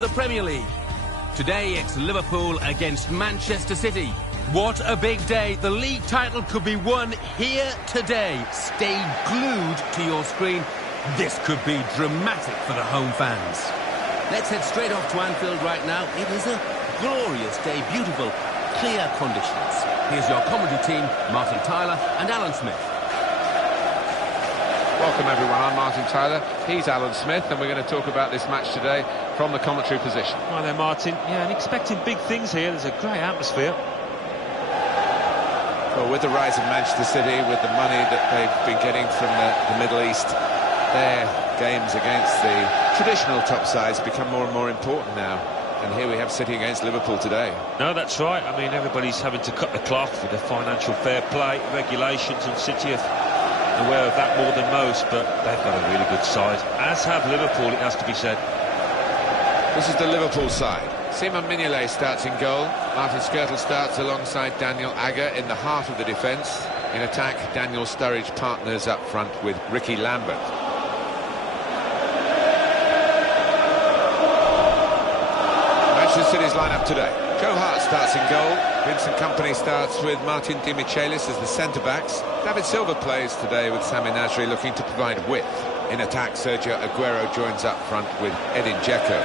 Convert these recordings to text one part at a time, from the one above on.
The Premier League. Today it's Liverpool against Manchester City. What a big day. The league title could be won here today. Stay glued to your screen. This could be dramatic for the home fans. Let's head straight off to Anfield right now. It is a glorious day, beautiful, clear conditions. Here's your commentary team, Martin Tyler and Alan Smith. Welcome everyone, I'm Martin Tyler, he's Alan Smith, and we're going to talk about this match today from the commentary position. Hi there Martin, yeah, and expecting big things here. There's a great atmosphere. Well, with the rise of Manchester City, with the money that they've been getting from the Middle East, their games against the traditional top sides become more and more important now. And here we have City against Liverpool today. No, that's right. I mean, everybody's having to cut the cloth with the financial fair play regulations, and City are aware of that more than most, but they've got a really good side, as have Liverpool, it has to be said. This is the Liverpool side. Simon Mignolet starts in goal. Martin Skrtel starts alongside Daniel Agger in the heart of the defence. In attack, Daniel Sturridge partners up front with Ricky Lambert. Manchester City's lineup today. Joe Hart starts in goal. Vincent Kompany starts with Martin Demichelis as the centre-backs. David Silva plays today with Sami Nasri looking to provide width. In attack, Sergio Aguero joins up front with Edin Dzeko.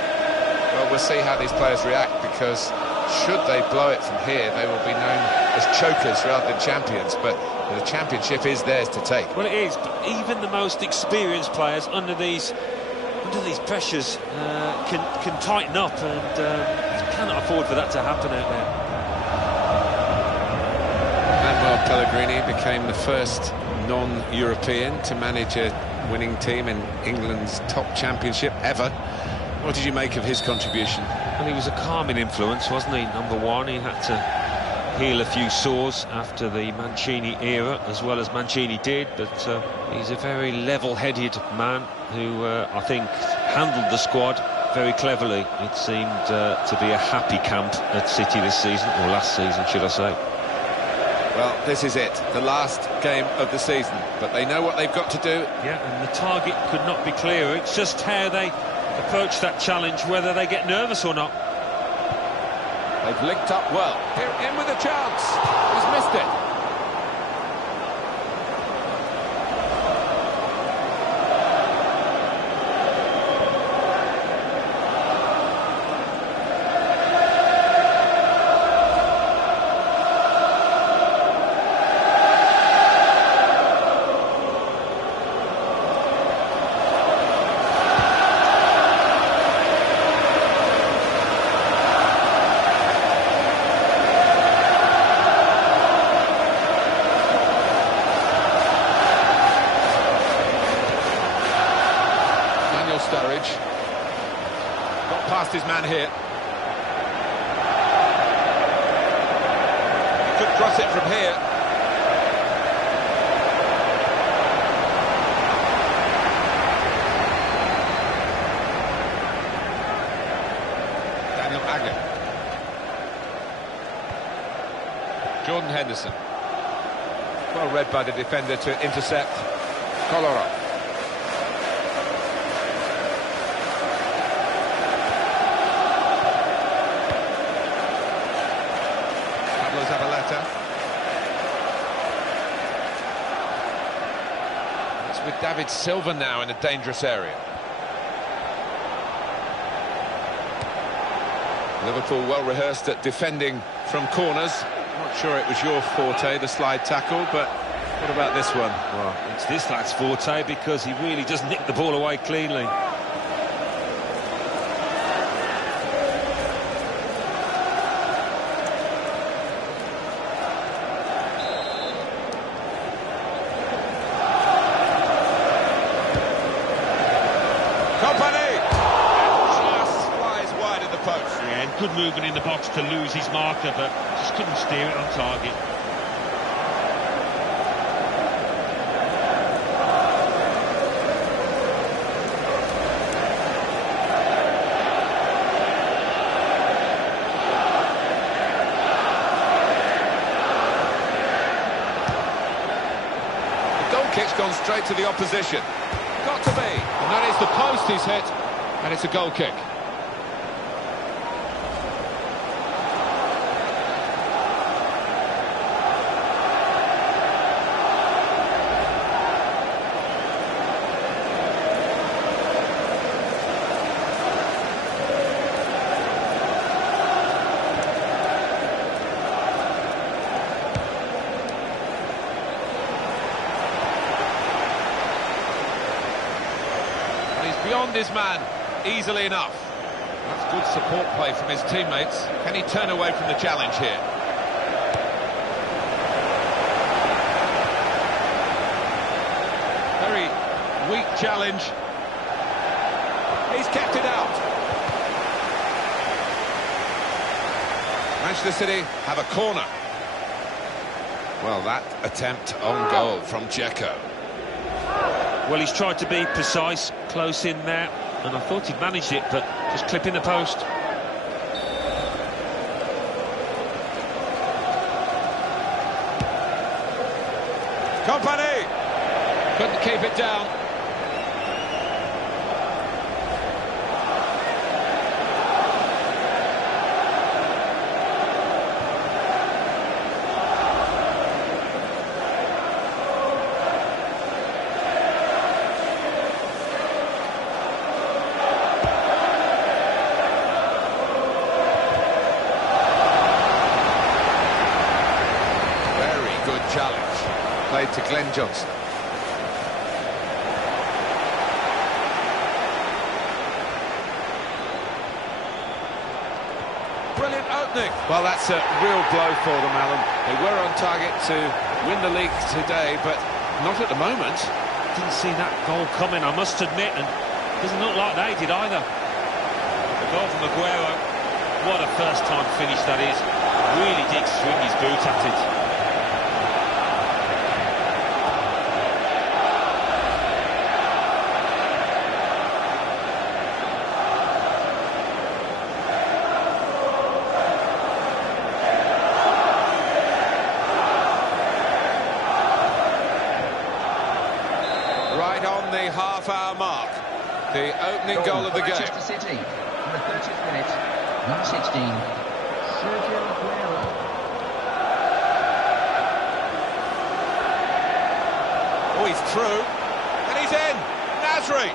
Well, we'll see how these players react, because should they blow it from here, they will be known as chokers rather than champions, but the championship is theirs to take. Well, it is, but even the most experienced players under these pressures can tighten up, and cannot afford for that to happen out there. Manuel Pellegrini became the first non-European to manage a winning team in England's top championship ever. What did you make of his contribution? Well, he was a calming influence, wasn't he? Number one, he had to heal a few sores after the Mancini era, as well as Mancini did, but he's a very level-headed man who I think handled the squad very cleverly. It seemed to be a happy camp at City this season, or last season, should I say. Well, this is it, the last game of the season, but they know what they've got to do. Yeah, and the target could not be clearer. It's just how they approach that challenge, whether they get nervous or not. They've linked up well. Here, in with a chance. He's missed it. Sturridge got past his man here. He could cross it from here. Daniel Agger. Jordan Henderson. Well read by the defender to intercept. Kolarov. It's with David Silva now in a dangerous area. Liverpool well rehearsed at defending from corners. Not sure it was your forte, the slide tackle, but what about this one? Well, it's this lad's forte, because he really does nick the ball away cleanly. Good movement in the box to lose his marker, but just couldn't steer it on target. The goal kick's gone straight to the opposition. Got to be. And that is the post he's hit, and it's a goal kick. found his man easily enough. That's good support play from his teammates. Can he turn away from the challenge here? Very weak challenge. He's kept it out. Manchester City have a corner. Well, that attempt on goal from Dzeko. Well, he's tried to be precise, close in there, and I thought he'd managed it, but just clipping the post. Company! Couldn't keep it down. Challenge played to Glenn Johnson. Brilliant opening. Well, that's a real blow for them, Alan. They were on target to win the league today, but not at the moment. Didn't see that goal coming, I must admit, and doesn't look like they did either. The goal from Aguero, what a first-time finish that is. Really did swing his boot at it. Right on the half-hour mark, the opening goal of the game. Manchester City, in the 30th minute, number 16, Sergio Aguero. Oh, he's through, and he's in. Nasri,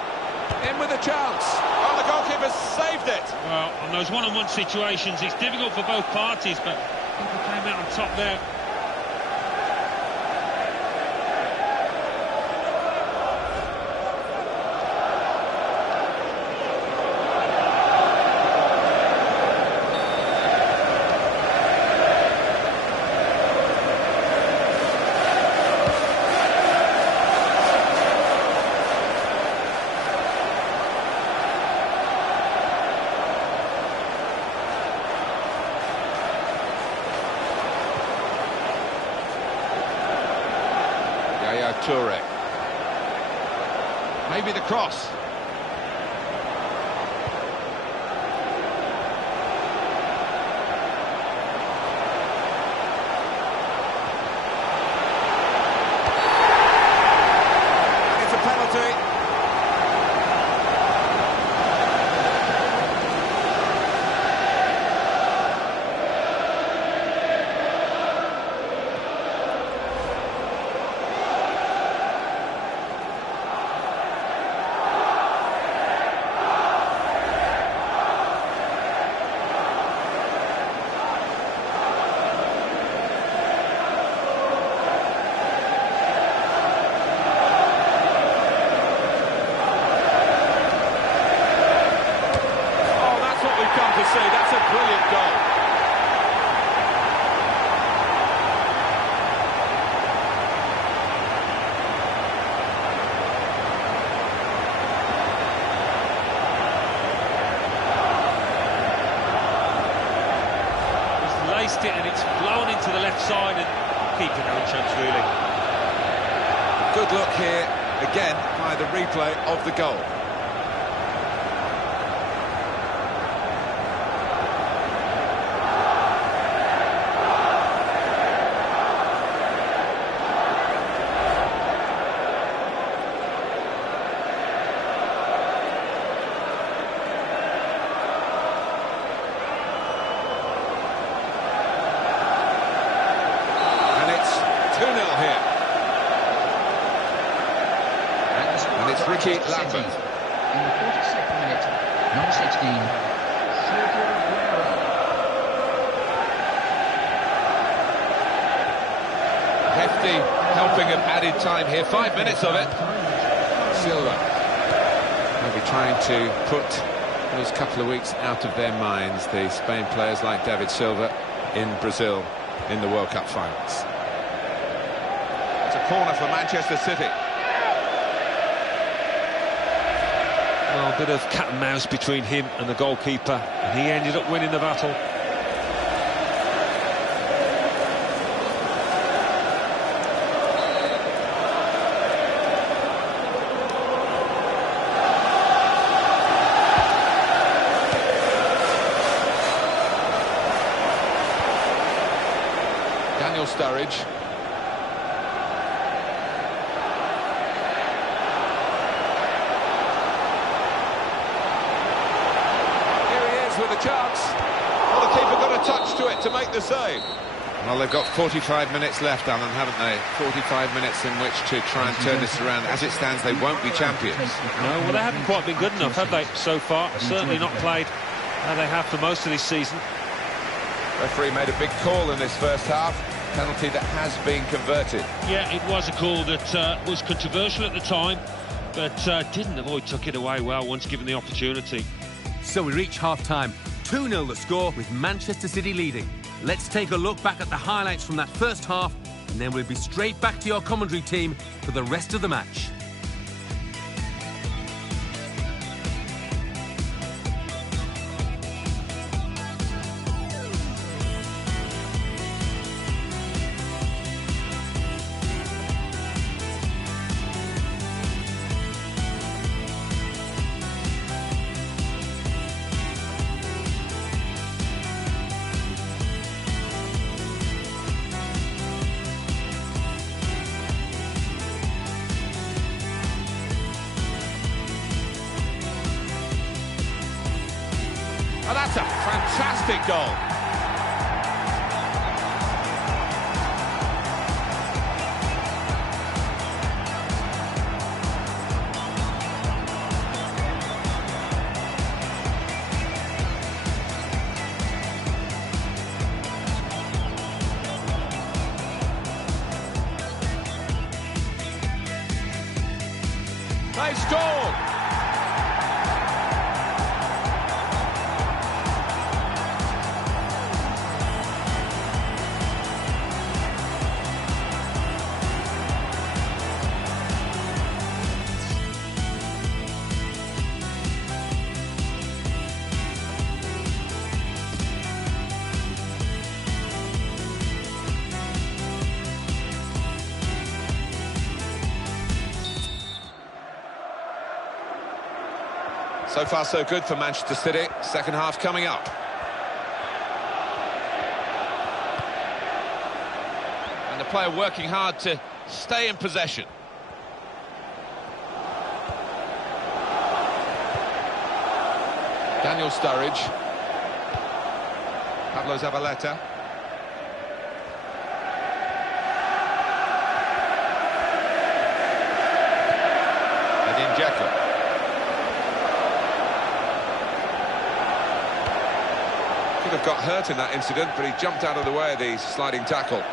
in with a chance. Oh, the goalkeeper saved it. Well, on those one-on-one situations, it's difficult for both parties, but people came out on top there. Toure. Maybe the cross. It's a penalty. That's a brilliant goal. He's laced it and it's blown into the left side, and keeper no chance really. Good look here, again, by the replay of the goal. Ricky Lambert. In the 42nd minute, number 16, Sergio Aguero. Hefty helping of added time here, 5 minutes of it. Silva. Maybe trying to put those couple of weeks out of their minds, the Spain players like David Silva in Brazil in the World Cup finals. It's a corner for Manchester City. Well, a bit of cat and mouse between him and the goalkeeper, and he ended up winning the battle. Sturridge. Here he is with a chance. Well, the keeper got a touch to it to make the save. Well, they've got 45 minutes left, Alan, haven't they? 45 minutes in which to try and turn this around. As it stands, they won't be champions. No, well, they haven't quite been good enough, have they, so far? Certainly not played how they have for most of this season. Referee made a big call in this first half. Penalty that has been converted. Yeah, it was a call that was controversial at the time, but didn't avoid took it away well once given the opportunity. So we reach half-time. 2-0 the score, with Manchester City leading. Let's take a look back at the highlights from that first half, and then we'll be straight back to your commentary team for the rest of the match. Oh, that's a fantastic goal. They've scored. So far, so good for Manchester City. Second half coming up. And the player working hard to stay in possession. Daniel Sturridge. Pablo Zabaleta. Edin Dzeko. Could have got hurt in that incident, but he jumped out of the way of the sliding tackle.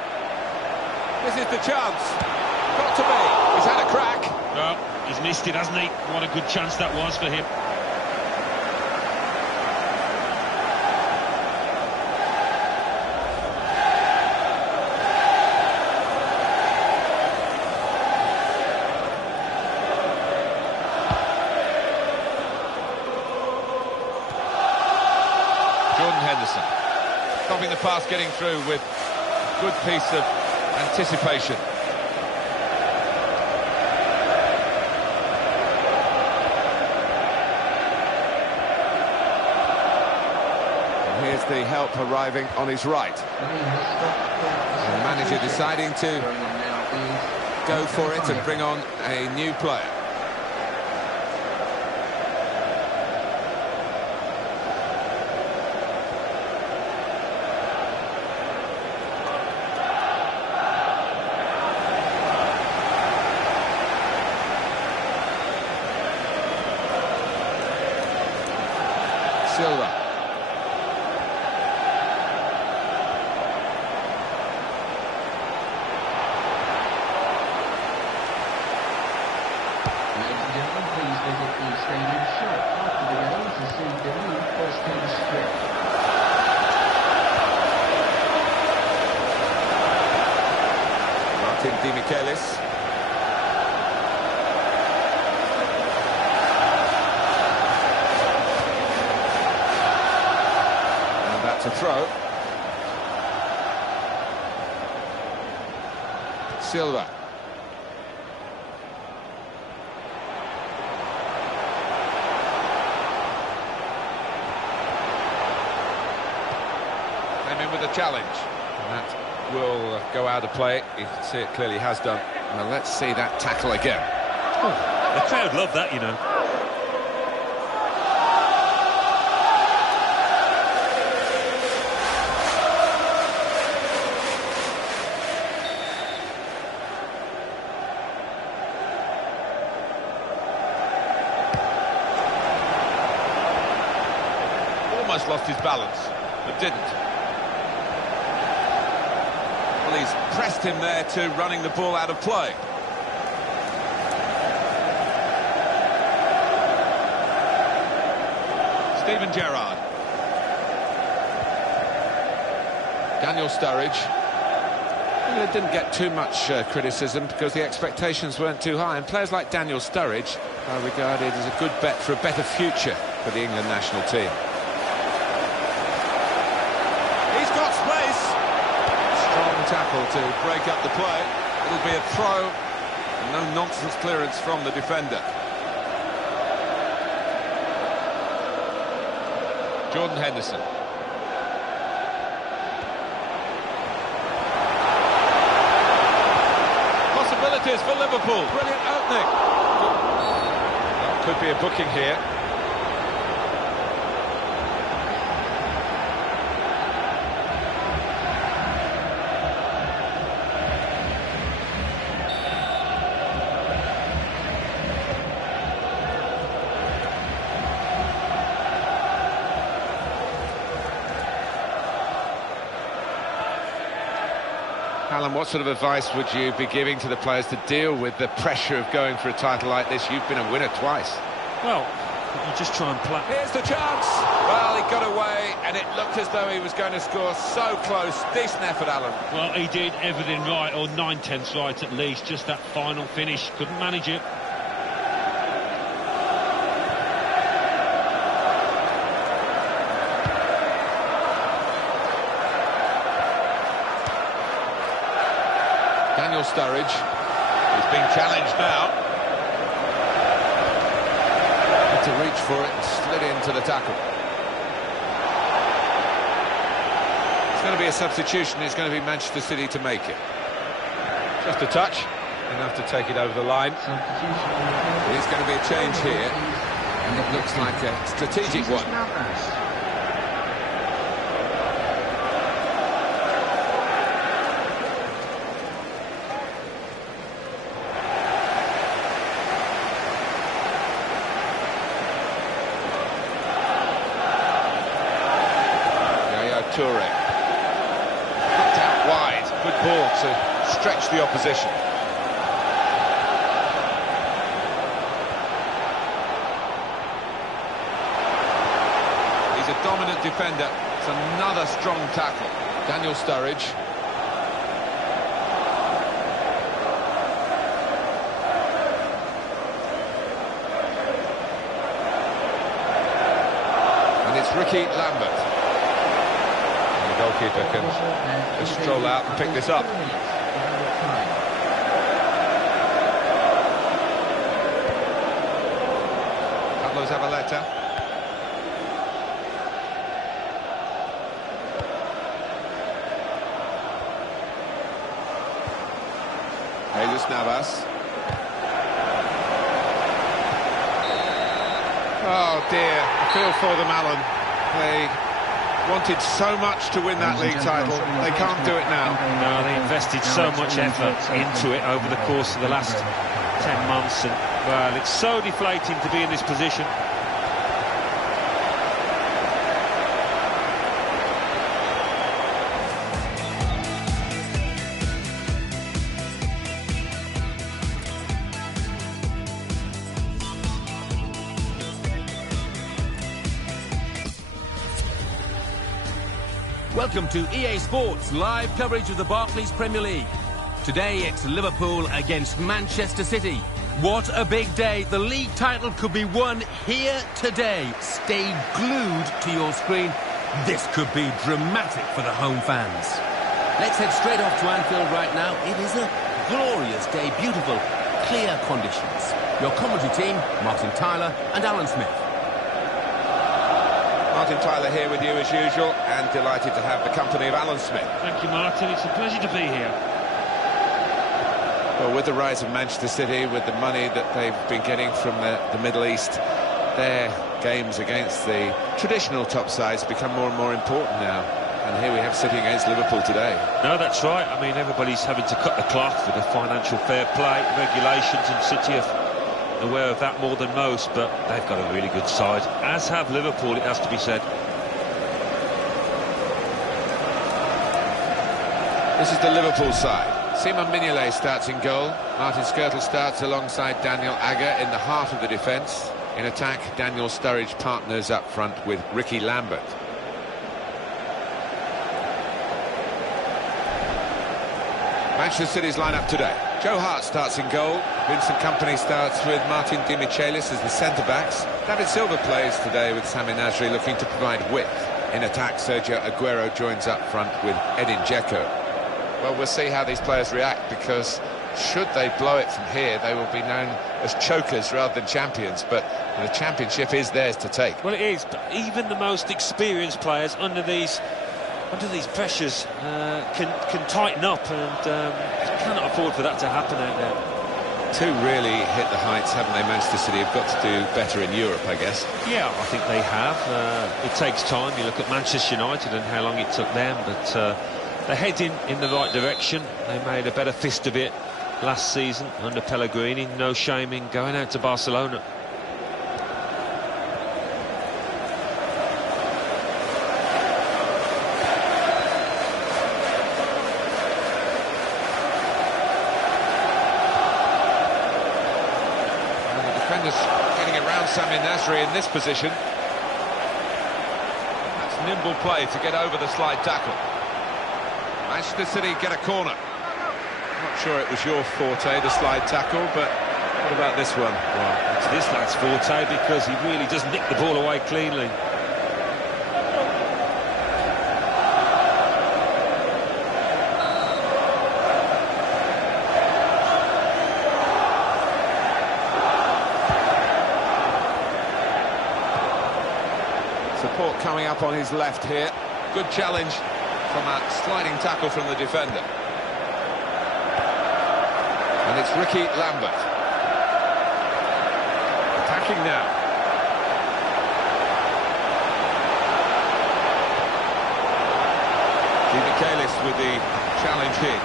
This is the chance. Got to be. He's had a crack. Well, he's missed it, hasn't he? What a good chance that was for him. Stopping the pass, getting through with a good piece of anticipation. And here's the help arriving on his right. And the manager deciding to go for it and bring on a new player. Silva. stadium shocked after the game to see the league first team stripped. Martin Di Michelis. And that's a throw. Silva. Came in with a challenge. And that will go out of play. You can see it clearly has done. Well, let's see that tackle again. Oh, the crowd love that, you know. Almost lost his balance, but didn't. Well, he's pressed him there to running the ball out of play. Steven Gerrard. Daniel Sturridge. Well, it didn't get too much criticism because the expectations weren't too high, and players like Daniel Sturridge are regarded as a good bet for a better future for the England national team. He's got space. Strong tackle to break up the play. It'll be a throw. No nonsense clearance from the defender. Jordan Henderson. Possibilities for Liverpool. Brilliant opening. That could be a booking here. Alan, what sort of advice would you be giving to the players to deal with the pressure of going for a title like this? You've been a winner twice. Well, you just try and play. Here's the chance. Well, he got away, and it looked as though he was going to score. So close. Decent effort, Alan. Well, he did everything right, or 9/10 right at least. Just that final finish. Couldn't manage it. Daniel Sturridge. He's being challenged now. Had to reach for it and slid into the tackle. It's going to be a substitution. It's going to be Manchester City to make it. Just a touch. Enough to take it over the line. There's going to be a change here. And it looks like a strategic one. Toure. Kicked out wide. Good ball to stretch the opposition. He's a dominant defender. It's another strong tackle. Daniel Sturridge. And it's Ricky Lambert. The goalkeeper can just stroll out and pick this up. Carlos Zabaleta. Jesus Navas. Oh dear, I feel for them, Alan. They wanted so much to win that league title. They can't do it now. No, they invested so much effort into it over the course of the last 10 months, and well, it's so deflating to be in this position. Welcome to EA Sports live coverage of the Barclays Premier League. Today it's Liverpool against Manchester City. What a big day. The league title could be won here today. Stay glued to your screen. This could be dramatic for the home fans. Let's head straight off to Anfield right now. It is a glorious day, beautiful, clear conditions. Your commentary team, Martin Tyler and Alan Smith. Martin Tyler here with you as usual, and delighted to have the company of Alan Smith. Thank you, Martin. It's a pleasure to be here. Well, with the rise of Manchester City, with the money that they've been getting from the Middle East, their games against the traditional top sides become more and more important now. And here we have City against Liverpool today. No, that's right. I mean, everybody's having to cut the cloth with the financial fair play regulations, and City are aware of that more than most, but they've got a really good side, as have Liverpool, it has to be said. This is the Liverpool side. Simon Mignolet starts in goal. Martin Skrtel starts alongside Daniel Agger in the heart of the defence. In attack, Daniel Sturridge partners up front with Ricky Lambert. Manchester City's lineup today. Joe Hart starts in goal. Vincent Kompany starts with Martin Demichelis as the centre-backs. David Silva plays today with Sami Nasri looking to provide width. In attack, Sergio Aguero joins up front with Edin Dzeko. Well, we'll see how these players react, because should they blow it from here, they will be known as chokers rather than champions, but the championship is theirs to take. Well, it is, but even the most experienced players under these pressures can tighten up, and cannot afford for that to happen out there. Two really hit the heights, haven't they? Manchester City have got to do better in Europe, I guess. Yeah, I think they have. It takes time. You look at Manchester United and how long it took them, but they're heading in the right direction. They made a better fist of it last season under Pellegrini. No shame in going out to Barcelona. Getting around Sami Nasri in this position. That's nimble play to get over the slide tackle. Manchester City get a corner. Not sure it was your forte, the slide tackle, but what about this one? Well, it's this lad's forte, because he really does nick the ball away cleanly. Support coming up on his left here. Good challenge from that sliding tackle from the defender. And it's Ricky Lambert. Attacking now. Demichelis with the challenge here.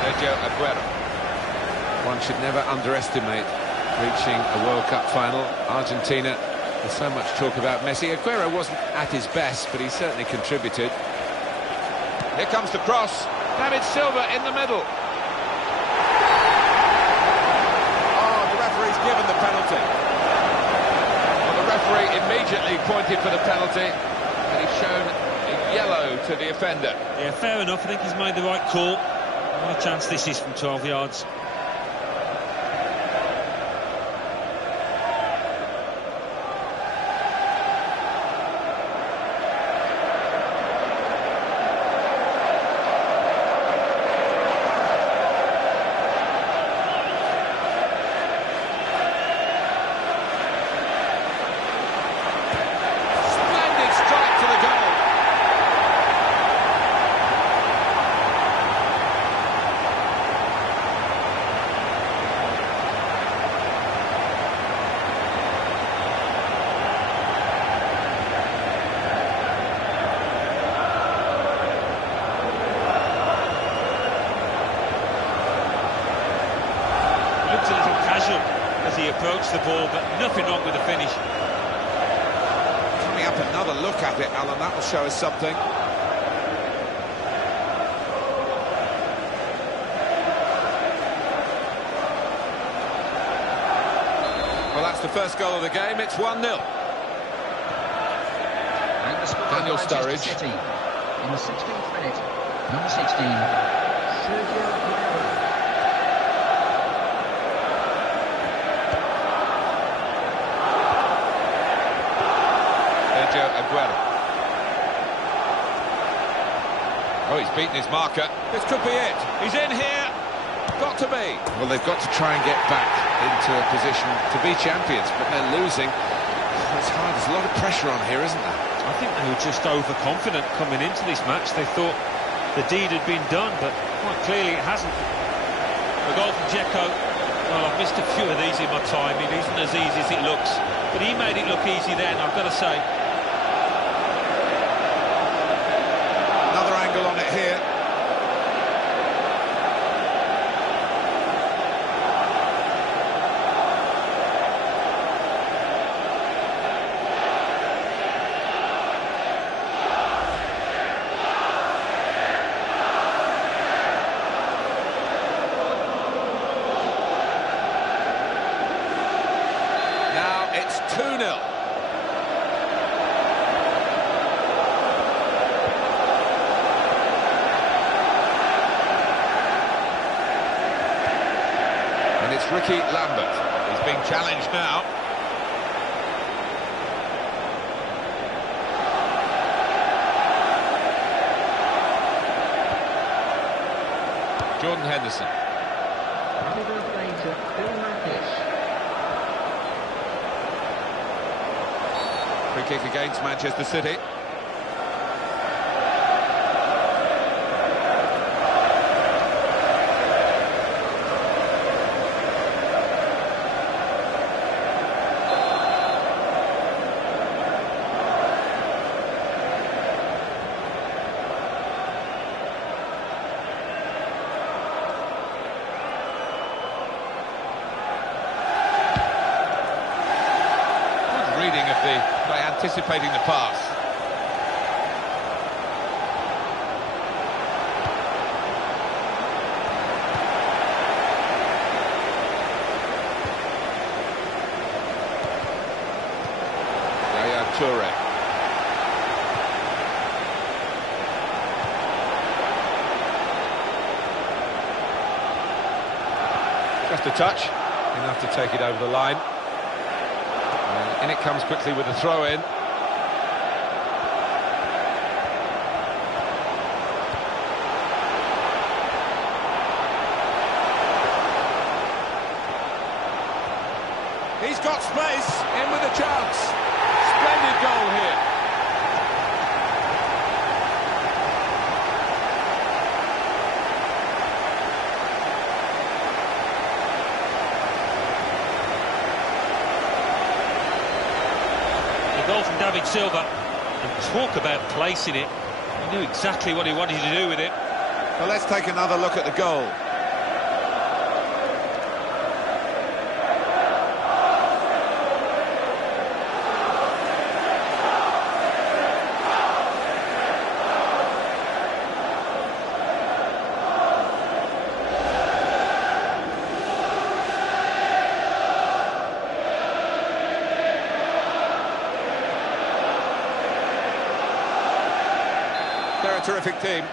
Sergio Aguero. One should never underestimate reaching a World Cup final. Argentina. There's so much talk about Messi. Aguero wasn't at his best, but he certainly contributed. Here comes the cross. David Silva in the middle. Oh, the referee's given the penalty. Well, the referee immediately pointed for the penalty, and he's shown a yellow to the offender. Yeah, fair enough. I think he's made the right call. What a chance this is from 12 yards. As he approached the ball, but nothing wrong with the finish. Coming up, another look at it, Alan. That will show us something. Well, that's the first goal of the game. It's 1-0. And The score Daniel of Manchester Sturridge. City. In the 16th minute, number 16, Sergio Aguero. Sergio Aguero. Oh, he's beaten his marker. This could be it. He's in here. Got to be. Well, they've got to try and get back into a position to be champions, but they're losing. It's hard. There's a lot of pressure on here, isn't there? I think they were just overconfident coming into this match. They thought the deed had been done, but quite clearly it hasn't. A goal from Dzeko. Well, I've missed a few of these in my time. It isn't as easy as it looks, but he made it look easy then, I've got to say. Another angle on it here. Now it's 2-0. And it's Ricky Lambert. He's being challenged now. Jordan Henderson. Happy birthday to Phil Mathis. Free kick against Manchester City. Reading of the by anticipating the pass. Yaya Toure. Just a touch, enough to take it over the line. In it comes quickly with a throw-in. He's got space, in with a chance. Splendid goal here. Goal from David Silva, and talk about placing it. He knew exactly what he wanted to do with it. Well, let's take another look at the goal. They're a terrific team.